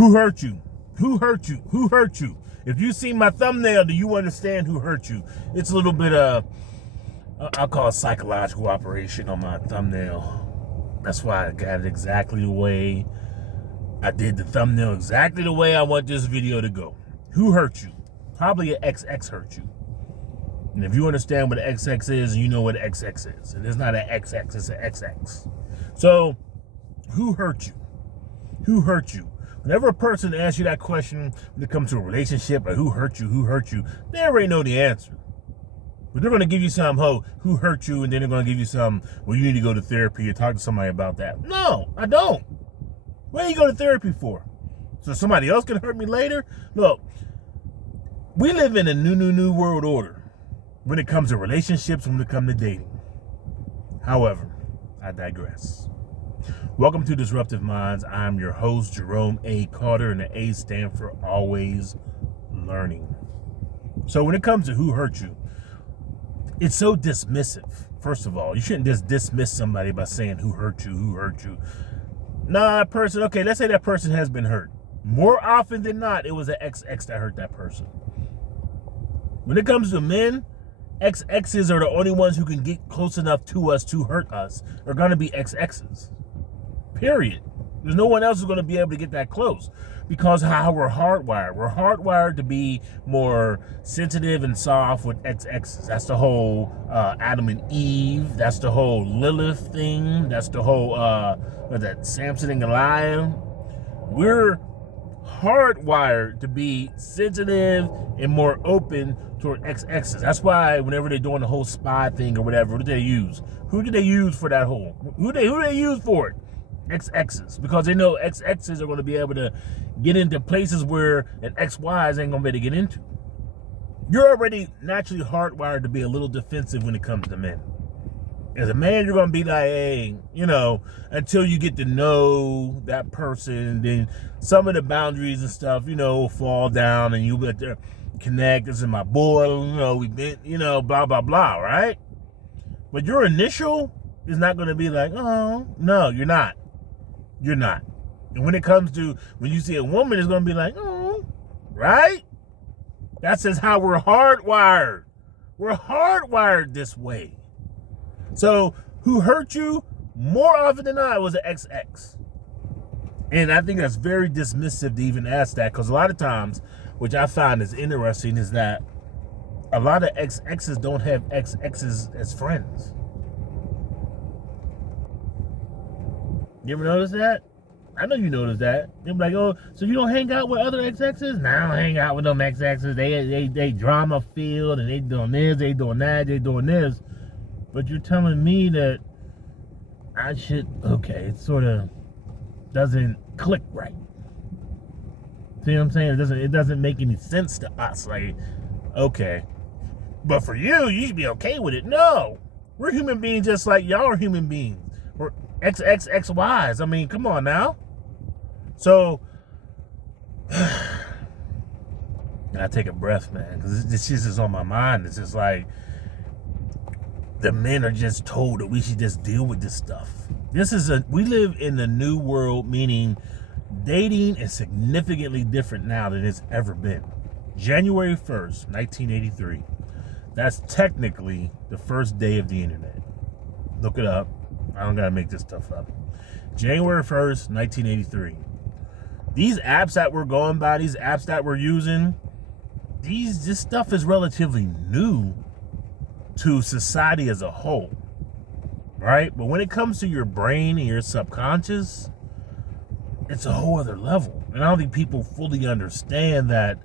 Who hurt you? Who hurt you? Who hurt you? If you see my thumbnail, do you understand who hurt you? It's a little bit of, I'll call it psychological operation on my thumbnail. That's why I got it exactly the way I did the thumbnail, exactly the way I want this video to go. Who hurt you? Probably an XX hurt you. And if you understand what an XX is, you know what an XX is. And it's not an XX, it's an XX. So, who hurt you? Who hurt you? Whenever a person asks you that question when it comes to a relationship, or who hurt you, they already know the answer. But they're going to give you some, who hurt you, and then they're going to give you some, well, you need to go to therapy or talk to somebody about that. No, I don't. What do you go to therapy for? So somebody else can hurt me later? Look, we live in a new world order when it comes to relationships, when it comes to dating. However, I digress. Welcome to Disruptive Minds. I'm your host, Jerome A. Carter, and the A stand for always learning. So when it comes to who hurt you, it's so dismissive. First of all, you shouldn't just dismiss somebody by saying who hurt you. Nah, that person, okay, let's say that person has been hurt. More often than not, it was an XX that hurt that person. When it comes to men, XXs are the only ones who can get close enough to us to hurt us. Are going to be XXs. Period. There's no one else who's going to be able to get that close because how we're hardwired. We're hardwired to be more sensitive and soft with XXs. That's the whole Adam and Eve. That's the whole Lilith thing. That's the whole Samson and Goliath. We're hardwired to be sensitive and more open toward XXs. That's why whenever they're doing the whole spy thing or whatever, what do they use? Who do they use for that whole? Who do they use for it? XXs, because they know XXs are going to be able to get into places where an XYs ain't going to be able to get into. You're already naturally hardwired to be a little defensive when it comes to men. As a man, you're going to be like, hey, until you get to know that person, then some of the boundaries and stuff, fall down and you get to connect. This is my boy, we've been, blah, blah, blah, right? But your initial is not going to be like, oh, no, you're not. You're not. And when it comes to, when you see a woman, it's going to be like, oh, right? That's just how we're hardwired. We're hardwired this way. So, who hurt you? More often than not, was an XX. And I think that's very dismissive to even ask that, because a lot of times, which I find is interesting, is that a lot of XXs don't have XXs as friends. You ever notice that? I know you noticed that. They're like, oh, so you don't hang out with other XXs? Nah, I don't hang out with them XXs. They drama filled and they doing this, they doing that, they doing this. But you're telling me that I should, okay, it sort of doesn't click right. See what I'm saying? It doesn't make any sense to us. Like, okay. But for you should be okay with it. No. We're human beings just like y'all are human beings. We're XXXYs. I mean, come on now. So, I take a breath, man, because this shit is on my mind. It's just like, the men are just told that we should just deal with this stuff. We live in a new world, meaning dating is significantly different now than it's ever been. January 1st, 1983. That's technically the first day of the internet. Look it up. I don't gotta make this stuff up. January 1st, 1983. These apps that we're going by, these apps that we're using, this stuff is relatively new to society as a whole, right? But when it comes to your brain and your subconscious, it's a whole other level. And I don't think people fully understand that,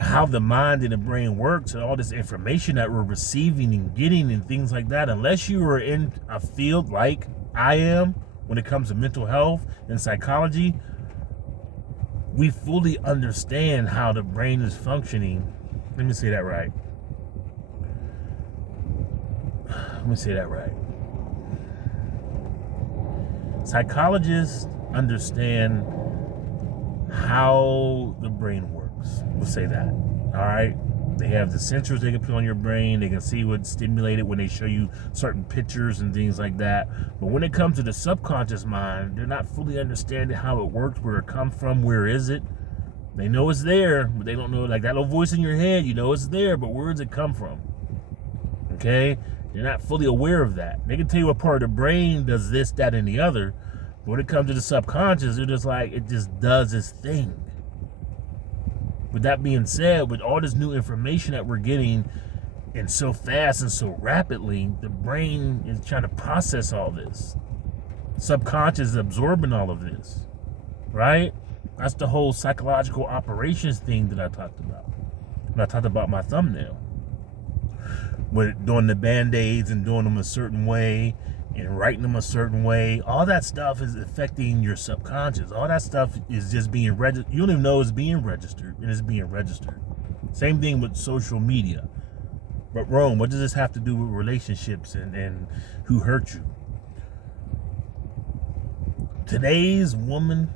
how the mind and the brain works and all this information that we're receiving and getting and things like that. Unless you are in a field like I am when it comes to mental health and psychology, we fully understand how the brain is functioning. Let me say that right. Psychologists understand how the brain works. We'll say that. All right. They have the sensors they can put on your brain. They can see what's stimulated when they show you certain pictures and things like that. But when it comes to the subconscious mind, they're not fully understanding how it works, where it comes from, where is it. They know it's there, but they don't know, like that little voice in your head, you know it's there, but where does it come from? Okay? They're not fully aware of that. They can tell you what part of the brain does this, that, and the other. But when it comes to the subconscious, they're just like, it just does its thing. With that being said, with all this new information that we're getting and so fast and so rapidly, the brain is trying to process all this. Subconscious is absorbing all of this, right? That's the whole psychological operations thing that I talked about. When I talked about my thumbnail. With doing the Band-Aids and doing them a certain way and writing them a certain way, all that stuff is affecting your subconscious. All that stuff is just being registered. You don't even know it's being registered. It is being registered. Same thing with social media. But Rome, what does this have to do with relationships and who hurt you? Today's woman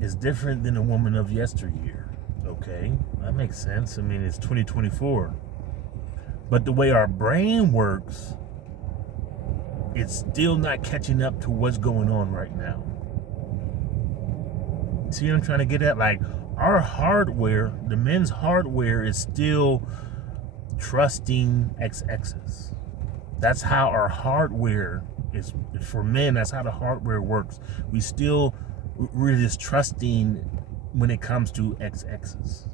is different than the woman of yesteryear. Okay, that makes sense. I mean, it's 2024. But the way our brain works, it's still not catching up to what's going on right now. See what I'm trying to get at? Like, our hardware, the men's hardware, is still trusting XXs. That's how our hardware is. For men, that's how the hardware works. We're just trusting when it comes to XXs.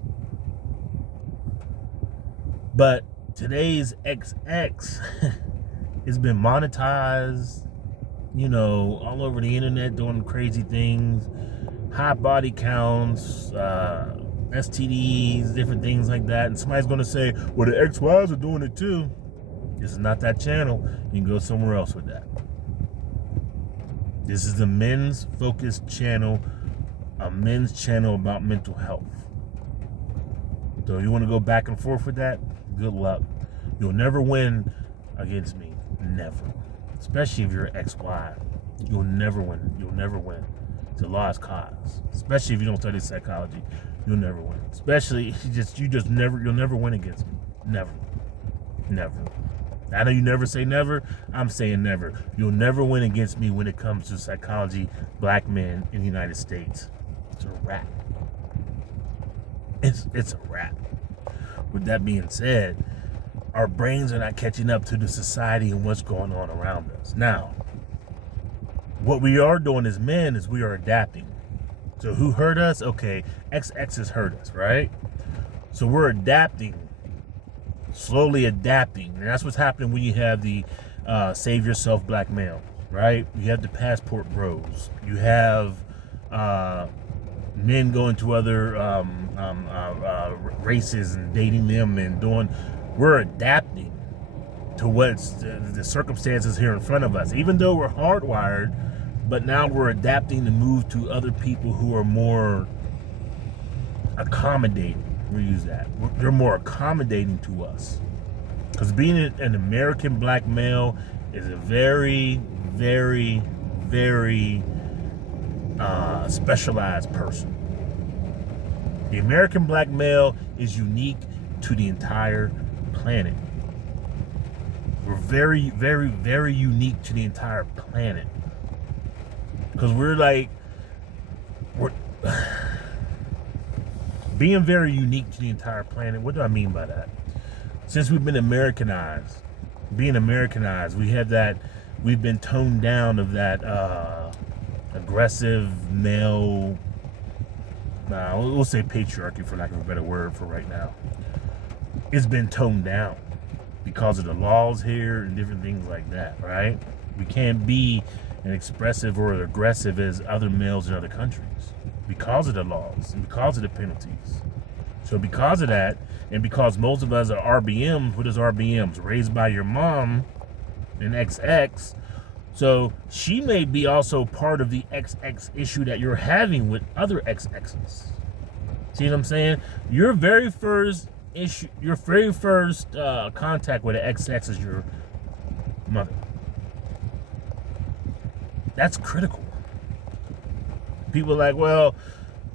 But today's XX has been monetized, you know, all over the internet, doing crazy things, high body counts, STDs, different things like that. And somebody's going to say, well, the XYs are doing it too. This is not that channel. You can go somewhere else with that. This is the men's focused channel, a men's channel about mental health. So you want to go back and forth with that? Good luck. You'll never win against me. Never. Especially if you're XY. You'll never win. You'll never win. It's a lost cause. Especially if you don't study psychology. You'll never win. Especially you'll never win against me. Never. Never. I know you never say never. I'm saying never. You'll never win against me when it comes to psychology, black men in the United States. It's a wrap. It's a wrap. With that being said, our brains are not catching up to the society and what's going on around us. Now, what we are doing as men is we are adapting. So who hurt us? Okay, XXs hurt us, right? So we're adapting. Slowly adapting. And that's what's happening when you have the save yourself black male, right? You have the passport bros. You have men going to other races and dating them and doing. We're adapting to what's the circumstances here in front of us. Even though we're hardwired, but now we're adapting to move to other people who are more accommodating. We use that. They're more accommodating to us. Because being an American black male is a very, very, very specialized person. The American black male is unique to the entire planet. We're very, very, very unique to the entire planet. Because we're being very unique to the entire planet. What do I mean by that? Since we've been Americanized, we've been toned down of that aggressive male, we'll say patriarchy for lack of a better word for right now. It's been toned down because of the laws here and different things like that, right? We can't be as expressive or aggressive as other males in other countries because of the laws and because of the penalties. So because of that, and because most of us are RBMs, what is RBMs? Raised by your mom, an XX. So she may be also part of the XX issue that you're having with other XXs. See what I'm saying? Your very first contact with an XX is your mother. That's critical. People are like, well,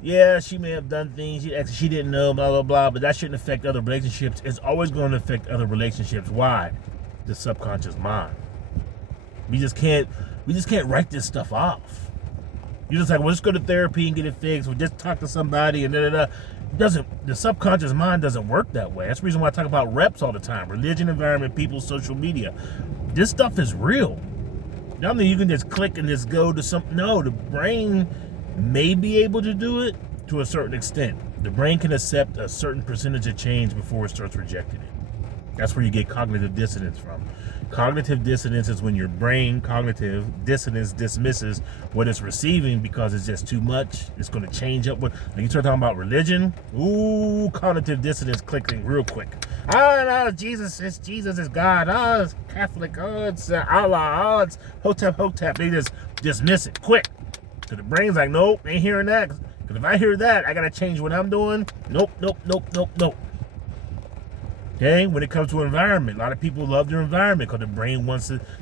yeah, she may have done things she didn't know, blah, blah, blah, but that shouldn't affect other relationships. It's always going to affect other relationships. Why? The subconscious mind. We just can't write this stuff off. You're just like, well, let's go to therapy and get it fixed. We'll just talk to somebody and da-da-da. The subconscious mind doesn't work that way. That's the reason why I talk about reps all the time. Religion, environment, people, social media. This stuff is real. Nothing you can just click and just go to something. No, the brain may be able to do it to a certain extent. The brain can accept a certain percentage of change before it starts rejecting it. That's where you get cognitive dissonance from. Cognitive dissonance is when your brain, cognitive dissonance, dismisses what it's receiving because it's just too much. It's going to change up. When you start talking about religion, ooh, cognitive dissonance clicking real quick. Oh, no, Jesus is God. Oh, it's Catholic. Oh, it's Allah. Oh, it's Hotep. They just dismiss it quick. So the brain's like, nope, ain't hearing that. Because if I hear that, I got to change what I'm doing. Nope. Okay, when it comes to environment, a lot of people love their environment because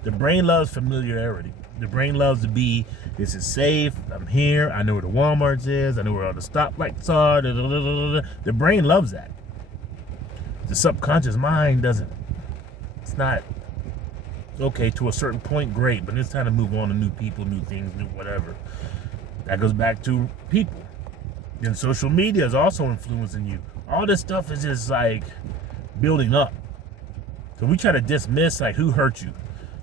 the brain loves familiarity. The brain loves to be, this is safe, I'm here, I know where the Walmarts is, I know where all the stoplights are, The brain loves that. The subconscious mind doesn't. It's not, okay, to a certain point, great, but it's time to move on to new people, new things, new whatever. That goes back to people. Then social media is also influencing you. All this stuff is just like building up. So we try to dismiss like who hurt you.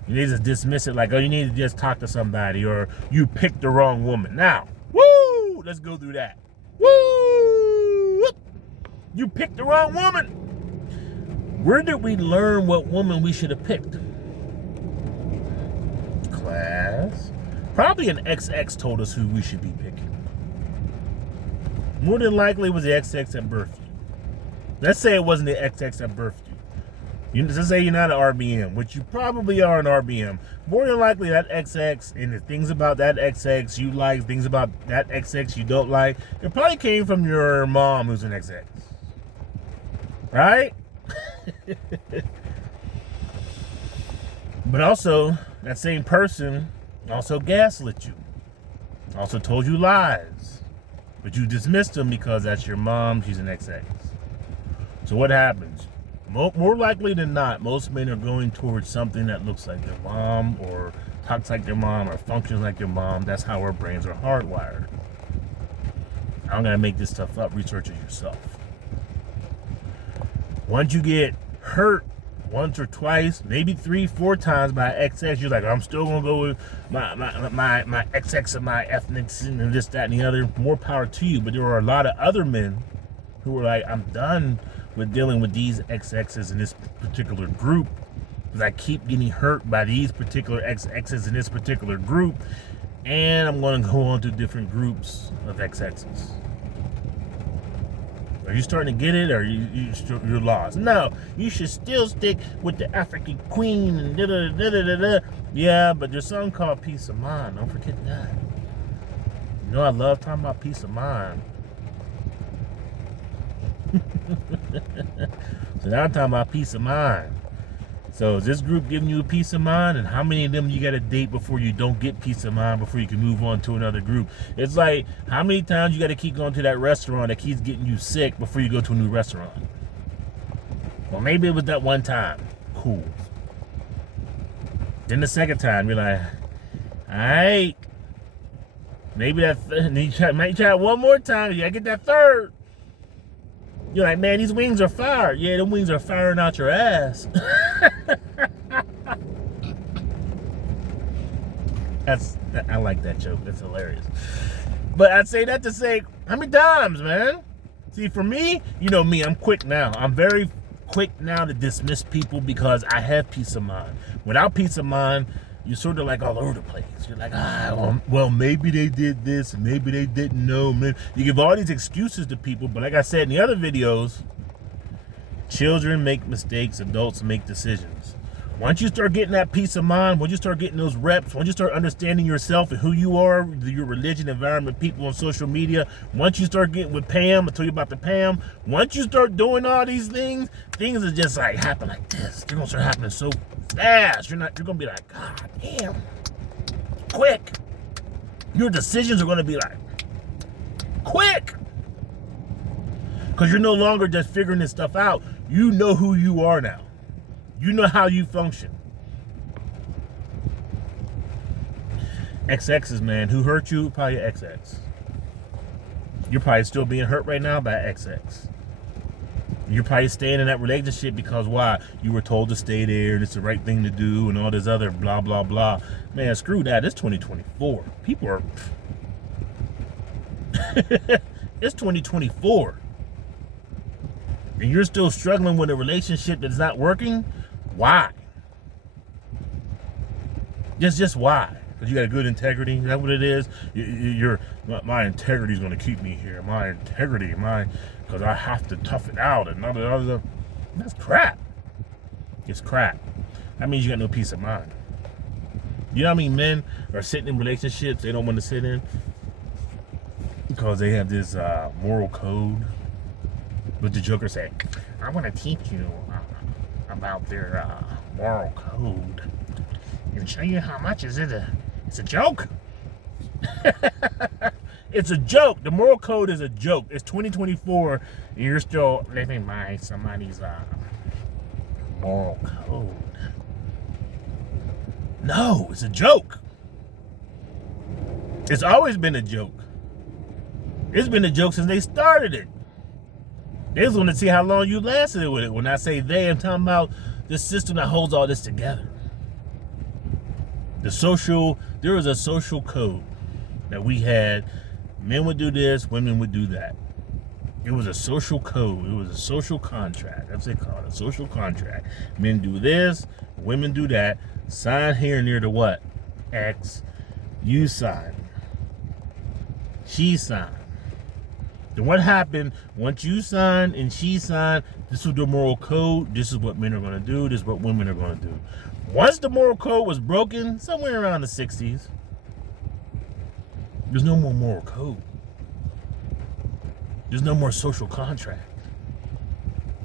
You need to dismiss it like, oh, you need to just talk to somebody, or you picked the wrong woman. Now, woo! Let's go through that. Woo! You picked the wrong woman. Where did we learn what woman we should have picked? Class. Probably an XX told us who we should be picking. More than likely it was the XX that birthed you. Let's say it wasn't the XX that birthed you. Let's say you're not an RBM, which you probably are an RBM. More than likely that XX and the things about that XX you like, things about that XX you don't like, it probably came from your mom who's an XX. Right? But also, that same person also gaslit you. Also told you lies. But you dismissed them because that's your mom, she's an XX. So what happens? More likely than not, most men are going towards something that looks like their mom or talks like their mom or functions like their mom. That's how our brains are hardwired. I'm going to make this stuff up. Research it yourself. Once you get hurt once or twice, maybe 3-4 times by XX, you're like, I'm still going to go with my XX and my ethnics and this, that, and the other. More power to you. But there are a lot of other men who are like, I'm done with dealing with these XXs in this particular group because I keep getting hurt by these particular XXs in this particular group, and I'm going to go on to different groups of XXs. Are you starting to get it, or you're lost? No, you should still stick with the African queen and da-da-da-da-da-da. Yeah, but there's something called peace of mind. Don't forget that. You know I love talking about peace of mind. So now I'm talking about peace of mind. So is this group giving you a peace of mind? And how many of them you got to date before you don't get peace of mind, before you can move on to another group? It's like, how many times you got to keep going to that restaurant that keeps getting you sick before you go to a new restaurant? Well, maybe it was that one time. Cool. Then the second time, you're like, all right. Maybe that, might try it one more time. You got to get that third. You're like, man, these wings are fire. Yeah, them wings are firing out your ass. I like that joke. That's hilarious. But I'd say that to say, how many times, man? See, for me, you know me, I'm quick now. I'm very quick now to dismiss people because I have peace of mind. Without peace of mind, you're sort of like all over the place. You're like, well, maybe they did this, and maybe they didn't know. You give all these excuses to people, but like I said in the other videos, children make mistakes, adults make decisions. Once you start getting that peace of mind, once you start getting those reps, once you start understanding yourself and who you are, your religion, environment, people on social media, once you start getting with Pam, I'll tell you about the Pam, once you start doing all these things are just like happen like this. They're going to start happening so fast. You're going to be like, God damn, quick. Your decisions are going to be like, Quick! Because you're no longer just figuring this stuff out. You know who you are now. You know how you function. XXs, man. Who hurt you? Probably your XX. You're probably still being hurt right now by XX. You're probably staying in that relationship because why? You were told to stay there and it's the right thing to do and all this other blah, blah, blah. Man, screw that. It's 2024. People are... It's 2024. And you're still struggling with a relationship that's not working? Why? Just why? Because you got a good integrity? Is that what it is? My integrity is going to keep me here. My integrity, because I have to tough it out. And other. That's crap. It's crap. That means you got no peace of mind. You know how many men are sitting in relationships they don't want to sit in? Because they have this moral code. But the Joker say, I want to teach you about their moral code and show you how much it's a joke. It's a joke. The moral code is a joke. It's 2024 and you're still living by somebody's moral code. No, it's a joke. It's always been a joke. It's been a joke since they started it. They just want to see how long you lasted with it. When I say they, I'm talking about this system that holds all this together. There was a social code that we had. Men would do this, women would do that. It was a social code. It was a social contract. That's what they call it, a social contract. Men do this, women do that. Sign here near the what? X. You sign. She signed. Then what happened once you signed and she signed? This was the moral code. This is what men are going to do. This is what women are going to do. Once the moral code was broken, somewhere around the 60s, there's no more moral code. There's no more social contract.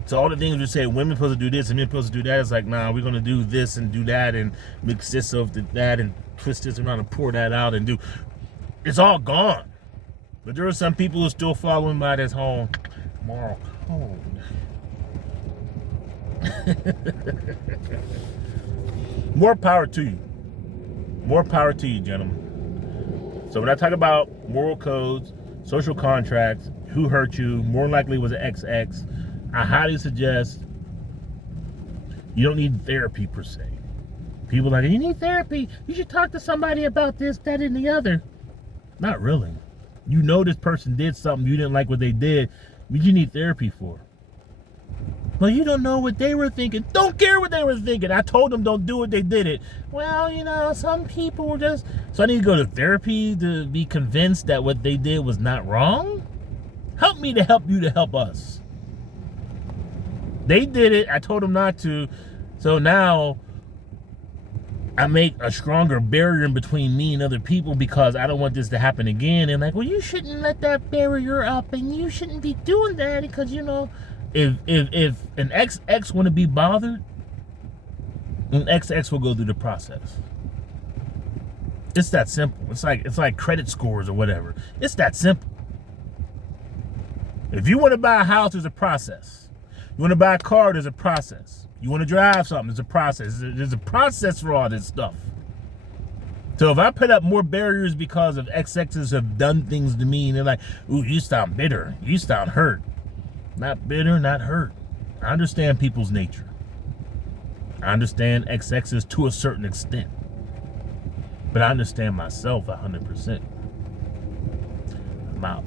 So all the things we say, women supposed to do this and men supposed to do that, it's like, nah, we're going to do this and do that and mix this up to that and twist this around and pour that out and do. It's all gone. But there are some people who are still following by this whole moral code. More power to you. More power to you, gentlemen. So when I talk about moral codes, social contracts, who hurt you, more likely was an XX, I highly suggest you don't need therapy per se. People are like, you need therapy. You should talk to somebody about this, that, and the other. Not really. You know this person did something you didn't like what they did. What you need therapy for? Well, you don't know what they were thinking. Don't care what they were thinking. I told them don't do it. They did it. Well, you know, some people were just... So I need to go to therapy to be convinced that what they did was not wrong? Help me to help you to help us. They did it. I told them not to. So now I make a stronger barrier in between me and other people because I don't want this to happen again. And like, well, you shouldn't let that barrier up and you shouldn't be doing that because, you know, if an XX want to be bothered, an XX will go through the process. It's that simple. It's like credit scores or whatever. It's that simple. If you want to buy a house, there's a process. You want to buy a car, there's a process. You want to drive something, there's a process. There's a process for all this stuff. So if I put up more barriers because of XXs have done things to me and they're like, ooh, you sound bitter, you sound hurt. Not bitter, not hurt. I understand people's nature. I understand XXs to a certain extent. But I understand myself 100%. I'm out.